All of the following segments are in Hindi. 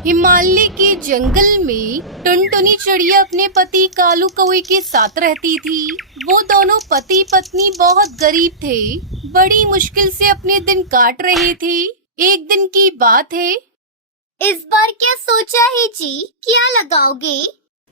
हिमालय के जंगल में टुनटुनी चिड़िया अपने पति कालू कौवे के साथ रहती थी। वो दोनों पति पत्नी बहुत गरीब थे, बड़ी मुश्किल से अपने दिन काट रहे थे। एक दिन की बात है। इस बार क्या सोचा है जी? क्या लगाओगे?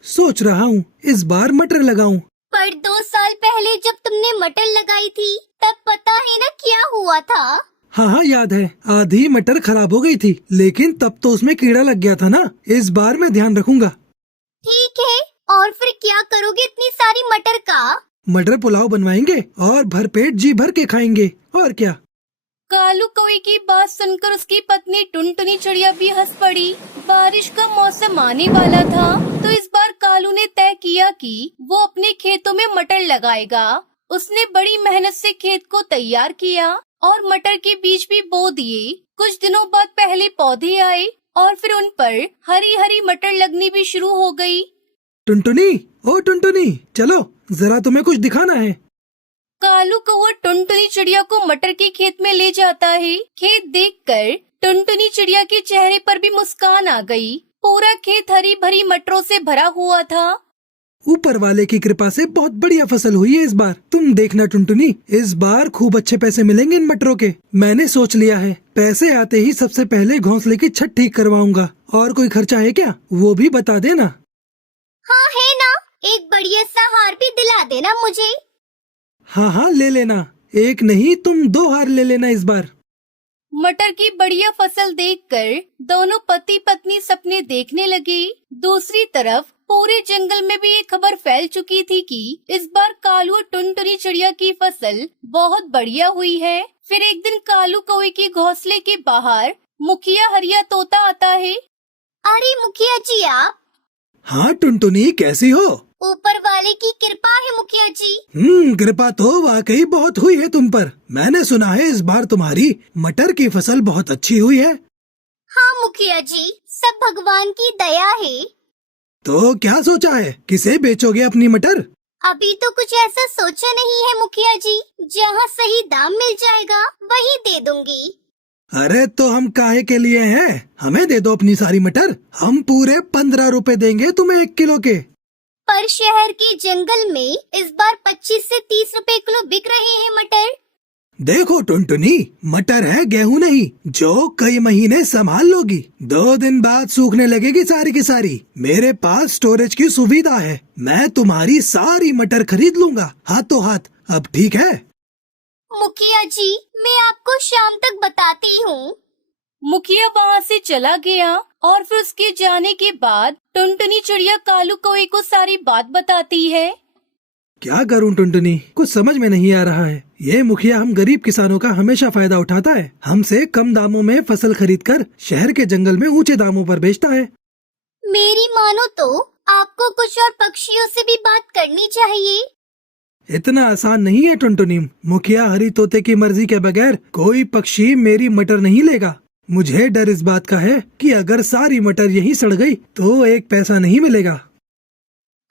सोच रहा हूँ इस बार मटर लगाऊं। पर 2 साल पहले जब तुमने मटर लगाई थी तब पता है ना क्या हुआ था? हाँ याद है, आधी मटर खराब हो गई थी, लेकिन तब तो उसमें कीड़ा लग गया था ना। इस बार मैं ध्यान रखूंगा। ठीक है, और फिर क्या करोगे इतनी सारी मटर का? मटर पुलाव बनवाएंगे और भरपेट जी भर के खाएंगे, और क्या। कालू कौवे की बात सुनकर उसकी पत्नी टुनटुनी चिड़िया भी हंस पड़ी। बारिश का मौसम आने वाला था, तो इस बार कालू ने तय किया कि वो अपने खेतों में मटर लगाएगा। उसने बड़ी मेहनत से खेत को तैयार किया और मटर के बीज भी बो दिए। कुछ दिनों बाद पहले पौधे आए और फिर उन पर हरी हरी मटर लगनी भी शुरू हो गई। टुनटुनी, ओ टुनटुनी, चलो जरा तुम्हें कुछ दिखाना है। कालू कौवा टुनटुनी चिड़िया को मटर के खेत में ले जाता है। खेत देखकर टुनटुनी चिड़िया के चेहरे पर भी मुस्कान आ गई। पूरा खेत हरी भरी मटरों से भरा हुआ था। ऊपर वाले की कृपा से बहुत बढ़िया फसल हुई है इस बार। तुम देखना टुनटुनी, इस बार खूब अच्छे पैसे मिलेंगे इन मटरों के। मैंने सोच लिया है, पैसे आते ही सबसे पहले घोंसले की छत ठीक करवाऊंगा। और कोई खर्चा है क्या, वो भी बता देना। हाँ है ना, एक बढ़िया सा हार भी दिला देना मुझे। हाँ ले लेना, एक नहीं तुम 2 हार ले लेना इस बार। मटर की बढ़िया फसल देखकर दोनों पति पत्नी सपने देखने लगे। दूसरी तरफ पूरे जंगल में भी ये खबर फैल चुकी थी कि इस बार कालू और टुनटुनी चिड़िया की फसल बहुत बढ़िया हुई है। फिर एक दिन कालू कौवे के घोंसले के बाहर मुखिया हरिया तोता आता है। अरे मुखिया जी आप? हाँ टुनटुनी, कैसी हो? ऊपर वाले की कृपा है मुखिया जी। कृपा तो वाकई बहुत हुई है तुम पर। मैंने सुना है इस बार तुम्हारी मटर की फसल बहुत अच्छी हुई है। हाँ मुखिया जी, सब भगवान की दया है। तो क्या सोचा है, किसे बेचोगे अपनी मटर? अभी तो कुछ ऐसा सोचा नहीं है मुखिया जी, जहाँ सही दाम मिल जाएगा वही दे दूंगी। अरे तो हम काहे के लिए हैं? हमें दे दो अपनी सारी मटर, हम पूरे 15 रुपए देंगे तुम्हें 1 किलो के। पर शहर के जंगल में इस बार 25 से 30 रुपए किलो बिक रहे हैं मटर। देखो टुनटुनी, मटर है गेहूं नहीं, जो कई महीने संभाल लोगी। 2 दिन बाद सूखने लगेगी सारी की सारी। मेरे पास स्टोरेज की सुविधा है, मैं तुम्हारी सारी मटर खरीद लूंगा हाथों हाथ। अब ठीक है? मुखिया जी, मैं आपको शाम तक बताती हूँ। मुखिया वहाँ से चला गया और फिर उसके जाने के बाद टुनटुनी चिड़िया कालू कौवे को सारी बात बताती है। क्या करूं टुनटुनी, कुछ समझ में नहीं आ रहा है। ये मुखिया हम गरीब किसानों का हमेशा फायदा उठाता है। हमसे कम दामों में फसल खरीदकर शहर के जंगल में ऊंचे दामों पर बेचता है। मेरी मानो तो आपको कुछ और पक्षियों से भी बात करनी चाहिए। इतना आसान नहीं है टुनटुनी। मुखिया हरी तोते की मर्जी के बगैर कोई पक्षी मेरी मटर नहीं लेगा। मुझे डर इस बात का है कि अगर सारी मटर यहीं सड़ गई तो 1 पैसा नहीं मिलेगा।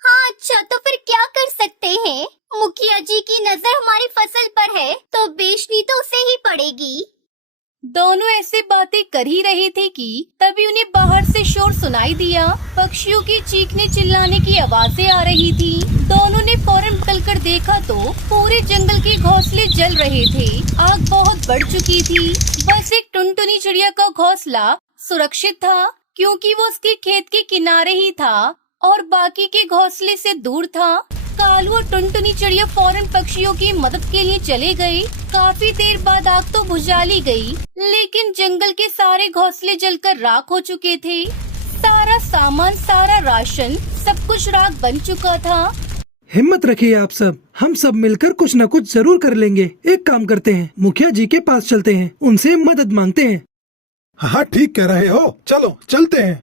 हाँ अच्छा, तो फिर क्या कर सकते हैं? मुखिया जी की नजर हमारी फसल पर है तो बेचनी तो उसे ही पड़ेगी। दोनों ऐसे बातें कर ही रहे थे कि तभी उन्हें बाहर से शोर सुनाई दिया। पक्षियों की चीखने चिल्लाने की आवाजें आ रही थी। दोनों ने फौरन निकलकर देखा तो पूरे जंगल के घोंसले जल रहे थे। आग बहुत बढ़ चुकी थी। बस एक टुनटुनी चिड़िया का घोंसला सुरक्षित था, क्योंकि वो उसके खेत के किनारे ही था और बाकी के घोंसले से दूर था। कालू और टुनटुनी चिड़िया फौरन पक्षियों की मदद के लिए चले गए। काफी देर बाद आग तो बुझाली गई, लेकिन जंगल के सारे घोंसले जलकर राख हो चुके थे। सारा सामान, सारा राशन, सब कुछ राख बन चुका था। हिम्मत रखिए आप सब, हम सब मिलकर कुछ न कुछ जरूर कर लेंगे। एक काम करते हैं, मुखिया जी के पास चलते हैं, उनसे मदद मांगते हैं। हाँ ठीक कह रहे हो, चलो चलते हैं।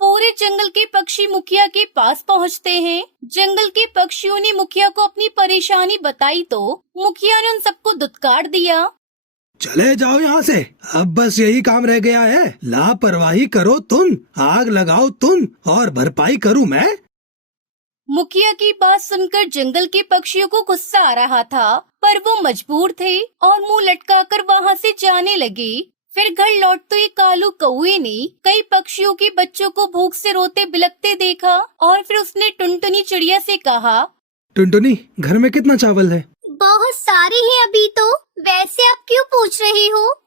पूरे जंगल के पक्षी मुखिया के पास पहुंचते हैं। जंगल के पक्षियों ने मुखिया को अपनी परेशानी बताई तो मुखिया ने उन सबको दुत्कार दिया। चले जाओ यहाँ से, अब बस यही काम रह गया है। लापरवाही करो तुम, आग लगाओ तुम, और भरपाई करूँ मैं। मुखिया की बात सुनकर जंगल के पक्षियों को गुस्सा आ रहा था, पर वो मजबूर थे और मुंह लटकाकर वहाँ से जाने लगे। फिर घर लौटते ही कालू कौए ने कई पक्षियों के बच्चों को भूख से रोते बिलखते देखा और फिर उसने टुनटुनी चिड़िया से कहा, टुनटुनी, घर में कितना चावल है? बहुत सारे हैं अभी तो। वैसे आप क्यों पूछ रहे हो?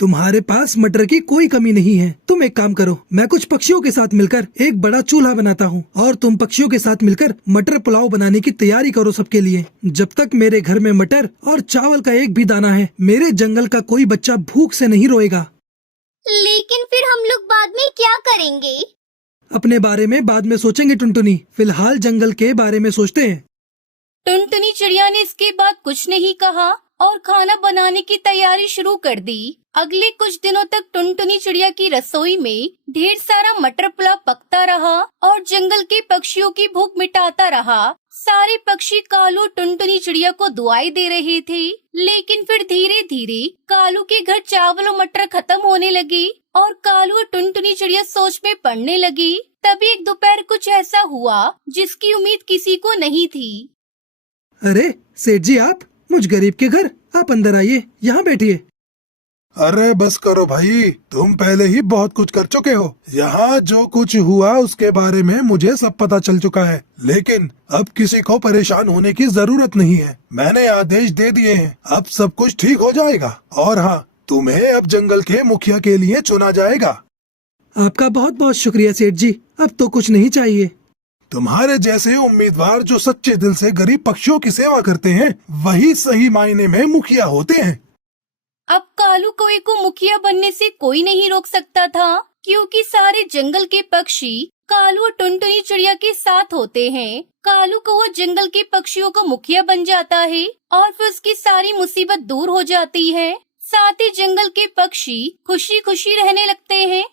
तुम्हारे पास मटर की कोई कमी नहीं है। तुम एक काम करो, मैं कुछ पक्षियों के साथ मिलकर एक बड़ा चूल्हा बनाता हूँ और तुम पक्षियों के साथ मिलकर मटर पुलाव बनाने की तैयारी करो सबके लिए। जब तक मेरे घर में मटर और चावल का एक भी दाना है, मेरे जंगल का कोई बच्चा भूख से नहीं रोएगा। लेकिन फिर हम लोग बाद में क्या करेंगे? अपने बारे में बाद में सोचेंगे टुनटुनी, फिलहाल जंगल के बारे में सोचते हैं। टुनटुनी चिड़िया ने इसके बाद कुछ नहीं कहा और खाना बनाने की तैयारी शुरू कर दी। अगले कुछ दिनों तक टुनटुनी चिड़िया की रसोई में ढेर सारा मटर पुलाव पकता रहा और जंगल के पक्षियों की भूख मिटाता रहा। सारे पक्षी कालू टुनटुनी चिड़िया को दुआई दे रहे थे, लेकिन फिर धीरे धीरे कालू के घर चावल और मटर खत्म होने लगे और कालू और टुनटुनी चिड़िया सोच में पड़ने लगी। तभी एक दोपहर कुछ ऐसा हुआ जिसकी उम्मीद किसी को नहीं थी। अरे सेठ जी, आप मुझ गरीब के घर, आप अंदर आइए, यहाँ बैठिए। अरे बस करो भाई, तुम पहले ही बहुत कुछ कर चुके हो। यहाँ जो कुछ हुआ उसके बारे में मुझे सब पता चल चुका है, लेकिन अब किसी को परेशान होने की जरूरत नहीं है। मैंने आदेश दे दिए हैं, अब सब कुछ ठीक हो जाएगा। और हाँ, तुम्हें अब जंगल के मुखिया के लिए चुना जाएगा। आपका बहुत बहुत शुक्रिया सेठ जी, अब तो कुछ नहीं चाहिए। तुम्हारे जैसे उम्मीदवार जो सच्चे दिल से गरीब पक्षियों की सेवा करते हैं, वही सही मायने में मुखिया होते हैं। अब कालू कौवे को मुखिया बनने से कोई नहीं रोक सकता था, क्योंकि सारे जंगल के पक्षी कालू और टुनटुनी चिड़िया के साथ होते हैं। कालू कौवा जंगल के पक्षियों का मुखिया बन जाता है और फिर उसकी सारी मुसीबत दूर हो जाती है। साथ ही जंगल के पक्षी खुशी खुशी रहने लगते हैं।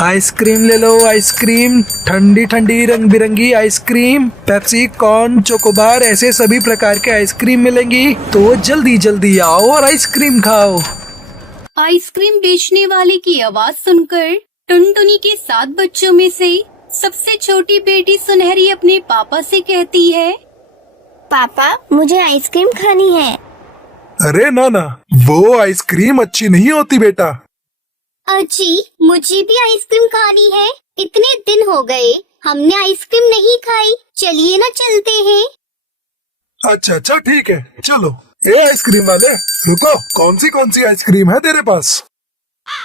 आइसक्रीम ले लो, आइसक्रीम, ठंडी ठंडी रंग बिरंगी आइसक्रीम, पेप्सी, कॉर्न, चोकोबार, ऐसे सभी प्रकार के आइसक्रीम मिलेंगी। तो जल्दी जल्दी आओ और आइसक्रीम खाओ। आइसक्रीम बेचने वाले की आवाज सुनकर टुनटुनी के 7 बच्चों में से सबसे छोटी बेटी सुनहरी अपने पापा से कहती है, पापा, मुझे आइसक्रीम खानी है। अरे ना, वो आइसक्रीम अच्छी नहीं होती बेटा। अजी, मुझे भी आइसक्रीम खानी है। इतने दिन हो गए हमने आइसक्रीम नहीं खाई। चलिए ना, चलते हैं। अच्छा ठीक है, चलो। ए आइसक्रीम वाले, रुको, कौन सी आइसक्रीम है तेरे पास?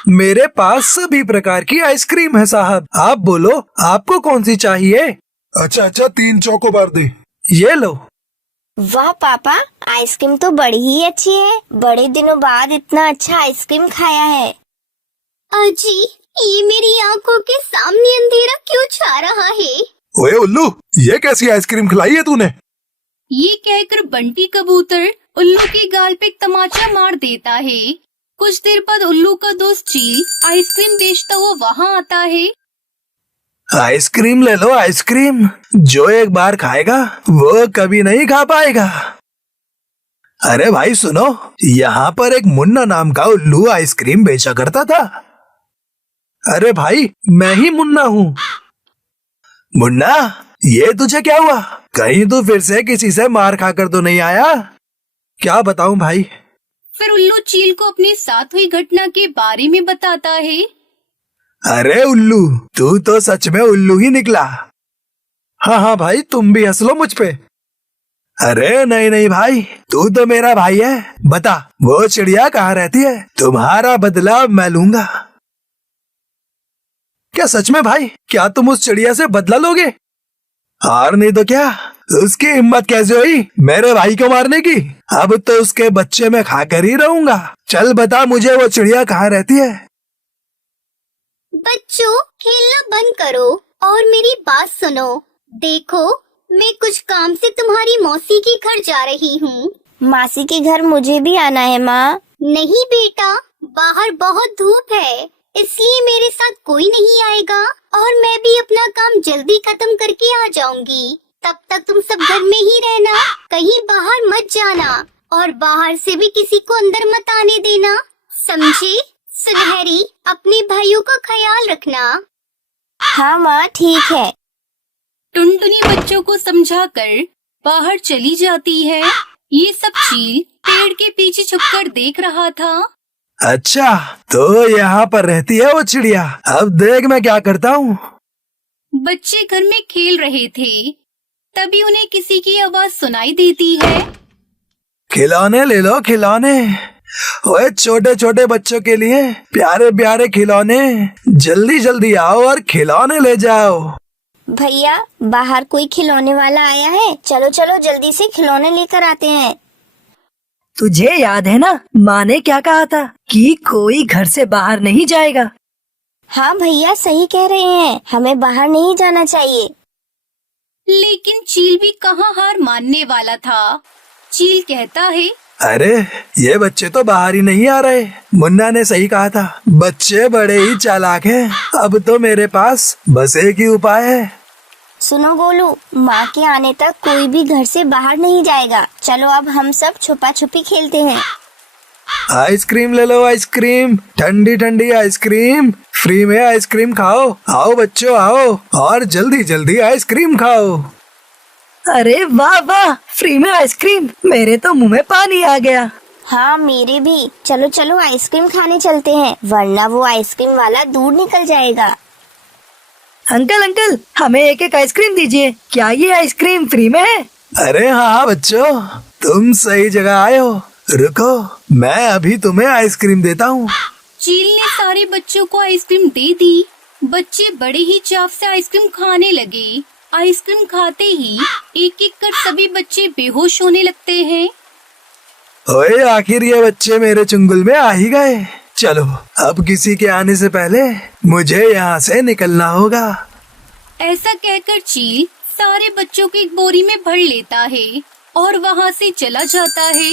मेरे पास सभी प्रकार की आइसक्रीम है साहब, आप बोलो आपको कौन सी चाहिए? अच्छा 3 चोकोबार दे। ये लो। वाह पापा, आइसक्रीम तो बड़ी ही अच्छी है। बड़े दिनों बाद इतना अच्छा आइसक्रीम खाया है। अजी, ये मेरी आंखों के सामने अंधेरा क्यों छा रहा है? ओए उल्लू, ये कैसी आइसक्रीम खिलाई है तूने? ये कहकर बंटी कबूतर उल्लू की गाल पे एक तमाचा मार देता है। कुछ देर बाद उल्लू का दोस्त चील आइसक्रीम बेचता हुआ वहाँ आता है। आइसक्रीम ले लो, आइसक्रीम, जो एक बार खाएगा वो कभी नहीं खा पाएगा। अरे भाई सुनो, यहाँ पर एक मुन्ना नाम का उल्लू आइसक्रीम बेचा करता था। अरे भाई, मैं ही मुन्ना हूँ। मुन्ना, ये तुझे क्या हुआ? कहीं तू फिर से किसी से मार खाकर तो नहीं आया? क्या बताऊं भाई। फिर उल्लू चील को अपने साथ हुई घटना के बारे में बताता है। अरे उल्लू, तू तो सच में उल्लू ही निकला। हाँ भाई, तुम भी हंस लो मुझ पे। अरे नहीं भाई, तू तो मेरा भाई है। बता, वो चिड़िया कहाँ रहती है? तुम्हारा बदला मैं लूंगा। क्या सच में भाई? क्या तुम उस चिड़िया से बदला लोगे? और नहीं तो क्या, उसकी हिम्मत कैसे हुई मेरे भाई को मारने की? अब तो उसके बच्चे में खाकर ही रहूंगा। चल बता मुझे, वो चिड़िया कहाँ रहती है? बच्चों, खेलना बंद करो और मेरी बात सुनो। देखो, मैं कुछ काम से तुम्हारी मौसी के घर जा रही हूँ। मासी के घर मुझे भी आना है माँ। नहीं बेटा, बाहर बहुत धूप है, इसलिए मेरे साथ कोई नहीं आएगा और मैं भी अपना काम जल्दी खत्म करके आ जाऊंगी। तब तक तुम सब घर में ही रहना, कहीं बाहर मत जाना और बाहर से भी किसी को अंदर मत आने देना, समझे? सुनहरी, अपने भाइयों का ख्याल रखना। हाँ माँ, ठीक है। टुनटुनी बच्चों को समझाकर बाहर चली जाती है। ये सब चील पेड़ के पीछे छुपकर देख रहा था। अच्छा, तो यहाँ पर रहती है वो चिड़िया। अब देख मैं क्या करता हूँ। बच्चे घर में खेल रहे थे, तभी उन्हें किसी की आवाज सुनाई देती है। खिलौने ले लो, खिलौने। ओए छोटे छोटे बच्चों के लिए प्यारे प्यारे खिलौने, जल्दी जल्दी आओ और खिलौने ले जाओ। भैया, बाहर कोई खिलौने वाला आया है, चलो चलो जल्दी से खिलौने लेकर आते हैं। तुझे याद है ना, माँ ने क्या कहा था कि कोई घर से बाहर नहीं जाएगा। हाँ भैया, सही कह रहे हैं, हमें बाहर नहीं जाना चाहिए। लेकिन चील भी कहाँ हार मानने वाला था। चील कहता है, अरे ये बच्चे तो बाहर ही नहीं आ रहे। मुन्ना ने सही कहा था, बच्चे बड़े ही चालाक हैं। अब तो मेरे पास बस एक ही उपाय है। सुनो गोलू, माँ के आने तक कोई भी घर से बाहर नहीं जाएगा। चलो अब हम सब छुपा छुपी खेलते हैं। आइसक्रीम ले लो, आइसक्रीम, ठंडी ठंडी आइसक्रीम। फ्री में आइसक्रीम खाओ। आओ बच्चों आओ, और जल्दी जल्दी आइसक्रीम खाओ। अरे वाह वाह, फ्री में आइसक्रीम, मेरे तो मुंह में पानी आ गया। हाँ मेरे भी। चलो चलो आइसक्रीम खाने चलते हैं, वरना वो आइसक्रीम वाला दूर निकल जाएगा। अंकल अंकल, हमें एक एक आइसक्रीम दीजिए। क्या ये आइसक्रीम फ्री में है? अरे हाँ बच्चों, तुम सही जगह आए हो। रुको, मैं अभी तुम्हें आइसक्रीम देता हूँ। चील ने सारे बच्चों को आइसक्रीम दे दी। बच्चे बड़े ही चाव से आइसक्रीम खाने लगे। आइसक्रीम खाते ही एक एक कर सभी बच्चे बेहोश होने लगते हैं। ओए, आखिर ये बच्चे मेरे चुंगल में आ ही गए। चलो, अब किसी के आने से पहले मुझे यहाँ से निकलना होगा। ऐसा कहकर चील सारे बच्चों को एक बोरी में भर लेता है और वहाँ से चला जाता है।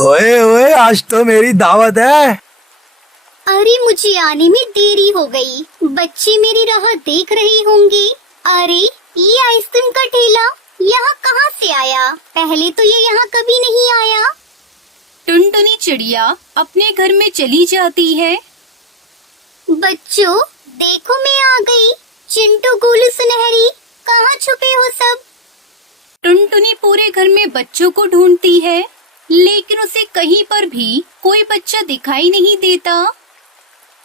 ओए ओए, आज तो मेरी दावत है। अरे मुझे आने में देरी हो गई, बच्चे मेरी राह देख रहे होंगे। अरे ये आइसक्रीम का ठेला यहाँ कहाँ से आया? पहले तो ये यहाँ कभी नहीं आया। टुनटुनी चिड़िया अपने घर में चली जाती है। बच्चों देखो, मैं आ गई। चिंटू, गोलू, सुनहरी, कहाँ छुपे हो सब? टुनटुनी पूरे घर में बच्चों को ढूंढती है, लेकिन उसे कहीं पर भी कोई बच्चा दिखाई नहीं देता।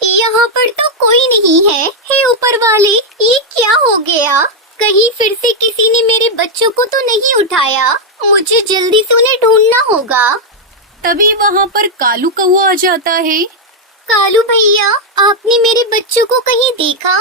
यहाँ पर तो कोई नहीं है। हे ऊपर वाले, ये क्या हो गया? कहीं फिर से किसी ने मेरे बच्चों को तो नहीं उठाया? मुझे जल्दी से उन्हें ढूंढना होगा। तभी वहाँ पर कालू कौआ आ जाता है। कालू भैया, आपने मेरे बच्चों को कहीं देखा?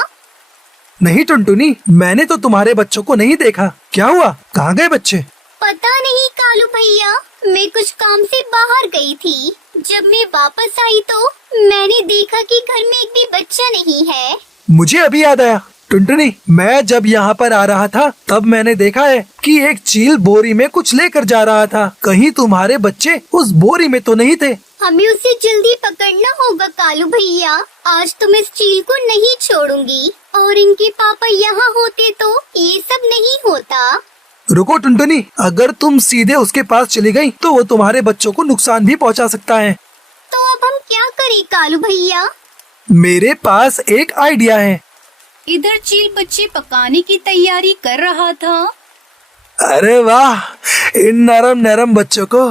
नहीं टुनटुनी, मैंने तो तुम्हारे बच्चों को नहीं देखा। क्या हुआ, कहाँ गए बच्चे? पता नहीं कालू भैया, मैं कुछ काम से बाहर गई थी। जब मैं वापस आई तो मैंने देखा कि घर में एक भी बच्चा नहीं है। मुझे अभी याद आया टुनटुनी, मैं जब यहाँ पर आ रहा था तब मैंने देखा है कि एक चील बोरी में कुछ लेकर जा रहा था। कहीं तुम्हारे बच्चे उस बोरी में तो नहीं थे? हमें उसे जल्दी पकड़ना होगा कालू भैया। आज तो मैं इस चील को नहीं छोड़ूंगी, और इनके पापा यहाँ होते तो ये सब नहीं होता। रुको टुनटुनी, अगर तुम सीधे उसके पास चली गई तो वो तुम्हारे बच्चों को नुकसान भी पहुँचा सकता है। तो अब हम क्या करें कालू भैया? मेरे पास एक आइडिया है। इधर चील बच्चे पकाने की तैयारी कर रहा था। अरे वाह, इन नरम नरम बच्चों को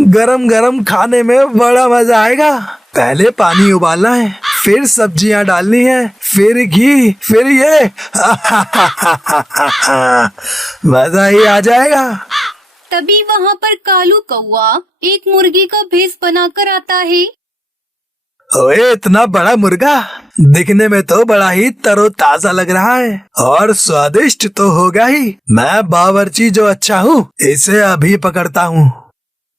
गरम गरम खाने में बड़ा मजा आएगा। पहले पानी उबालना है, फिर सब्जियां डालनी है, फिर घी, फिर ये मजा ही आ जाएगा। तभी वहाँ पर कालू कौआ एक मुर्गी का भेष बनाकर आता है। ओए, इतना बड़ा मुर्गा दिखने में तो बड़ा ही तरोताजा लग रहा है, और स्वादिष्ट तो होगा ही। मैं बावर्ची जो अच्छा हूँ, इसे अभी पकड़ता हूँ।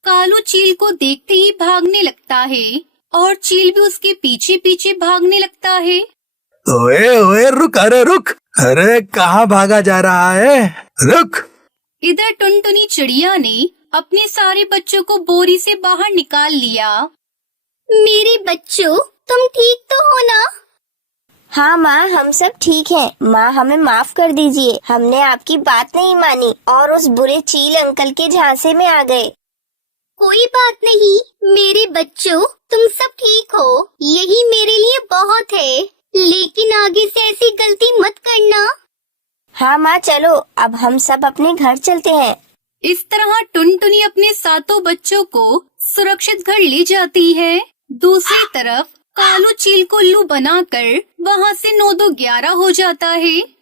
कालू चील को देखते ही भागने लगता है और चील भी उसके पीछे पीछे भागने लगता है। ओए ओए, रुक, अरे रुक, अरे कहाँ भागा जा रहा है, रुक। इधर टुनटुनी चिड़िया ने अपने सारे बच्चों को बोरी से बाहर निकाल लिया। मेरे बच्चों, तुम ठीक तो हो ना? हाँ माँ, हम सब ठीक हैं। माँ, हमें माफ कर दीजिए, हमने आपकी बात नहीं मानी और उस बुरे चील अंकल के झांसे में आ गए। कोई बात नहीं मेरे बच्चों, तुम सब ठीक हो, यही मेरे लिए बहुत है। लेकिन आगे से ऐसी गलती मत करना। हाँ माँ, चलो अब हम सब अपने घर चलते हैं। इस तरह टुनटुनी अपने सातों बच्चों को सुरक्षित घर ले जाती है। दूसरी तरफ कालू चील को उल्लू बनाकर वहाँ से 9 2 11 हो जाता है।